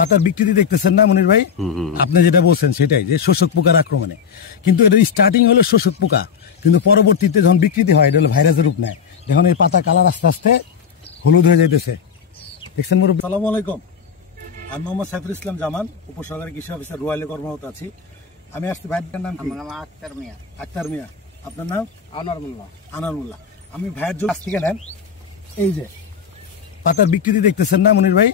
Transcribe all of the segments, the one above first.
পাতার বিকৃতি দেখতেছেন না মনির ভাই? আপনি যেটা বলছেন সেটাই, যে শোষক পোকার আক্রমণে। কিন্তু এটা স্টার্টিং হলো শোষক পোকা, কিন্তু পরবর্তীতে যখন বিকৃতি হয় এটা হলো ভাইরাসের রূপ নেয়। দেখুন এই পাতা কালার আস্তে আস্তে হলুদ হয়ে যাইতেছে, দেখছেন মুরব্বী? আসসালামু আলাইকুম, আমি মোহাম্মদ সাইফুল ইসলাম জামান, উপসহকারী কৃষি অফিসার রুয়াইলে কর্মরত আছি। আমি আসছি, ভাইয়ের নাম কি? আক্তার মিয়া। আক্তার মিয়া। আপনার নাম? আনোয়ার মোল্লা। আনোয়ার মোল্লা। আমি ভাইয়ের জন্য থেকে নেন, এই যে পাতার বিকৃতি দেখতেছেন না মনির ভাই?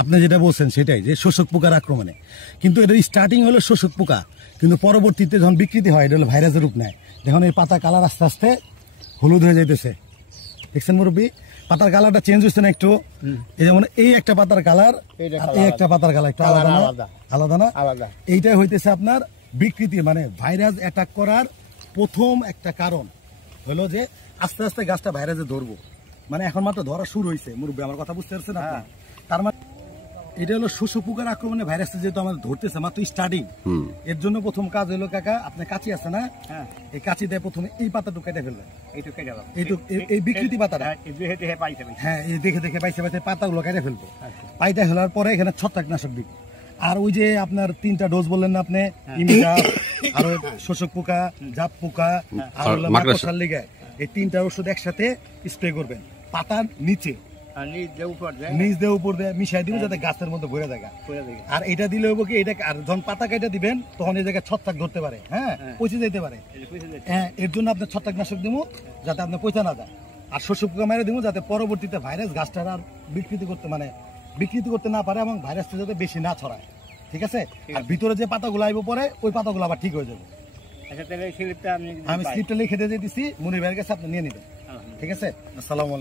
আপনি যেটা বলছেন সেটাই, যে শোষক পোকার আক্রমণে। কিন্তু এটা স্টার্টিং হলো শোষক পোকা, কিন্তু পরবর্তীতে যখন বিকৃতি হয় এটা হলো ভাইরাসের রূপ নেয়। দেখুন এই পাতা কালার আস্তে আস্তে হলুদ হয়ে যাইতেছে, দেখছেন মুরব্বী? পাতার কালারটা চেঞ্জ হচ্ছে না একটু? এই যেমন এই একটা পাতার কালার, এই একটা পাতার কালার একটু আলাদা না? আলাদা না? এইটাই হইতেছে আপনার বিকৃতি, মানে ভাইরাস অ্যাটাক করার প্রথম একটা কারণ হলো যে আস্তে আস্তে গাছটা ভাইরাসে ধরবো। মানে এখন মাত্র ধরা শুরু হয়েছে মুরব্বী, আমার কথা বুঝতে পারছেন আপনি? তার মানে এটা হলো শোষক পোকার আক্রমণে ভাইরাসটা যেহেতু আমাদের ধরতেছে মাত্র স্টার্টিং, এর জন্য প্রথম কাজ হলো কাকা, আপনার কাঁচি আছে না? এই কাঁচি দিয়ে প্রথমে এই পাতাটুকু কেটে ফেলবেন, এই বিকৃতি পাতাটা। হ্যাঁ, এই দেখে দেখে পাইছে পাতাগুলো কেটে ফেলবো। পাইতে ফেলার পরে এখানে ছত্রাকনাশক দিব। আর ওই যে আপনার 3টা ডোজ বললেন না আপনি, ইমিডা, আর শোষক পোকা, জাপ পোকা, আর মাকড়সার লেগে, এই 3টা ওষুধ একসাথে স্প্রে করবেন পাতার নিচে, নিচ দিয়ে উপর দিয়ে মিশাই দিবেন যাতে গাছের মধ্যে ভরে যায়। আর এটা দিলে হবো কি, এটা আর যখন পাতা কেটে দিবেন তখন এই জায়গায় ছত্রাক ধরতে পারে, হ্যাঁ, পচে যেতে পারে। হ্যাঁ, এর জন্য আপনার ছত্রাকনাশক দিব যাতে আপনার পচা না যায়। আর শোষক পোকা মেরে দিব যাতে পরবর্তীতে ভাইরাস গাছটার আর বিকৃতি করতে না পারে এবং ভাইরাসটা যাতে বেশি না ছড়ায়। ঠিক আছে? আর ভিতরে যে পাতাগুলো আইব পরে ওই পাতাগুলো আবার ঠিক হয়ে যাবে। আমি স্লিপটা লিখে দিয়ে দিচ্ছি, মনির ভাইয়ের কাছে আপনি নিয়ে নিবেন। ঠিক আছে? আসসালামু আলাইকুম।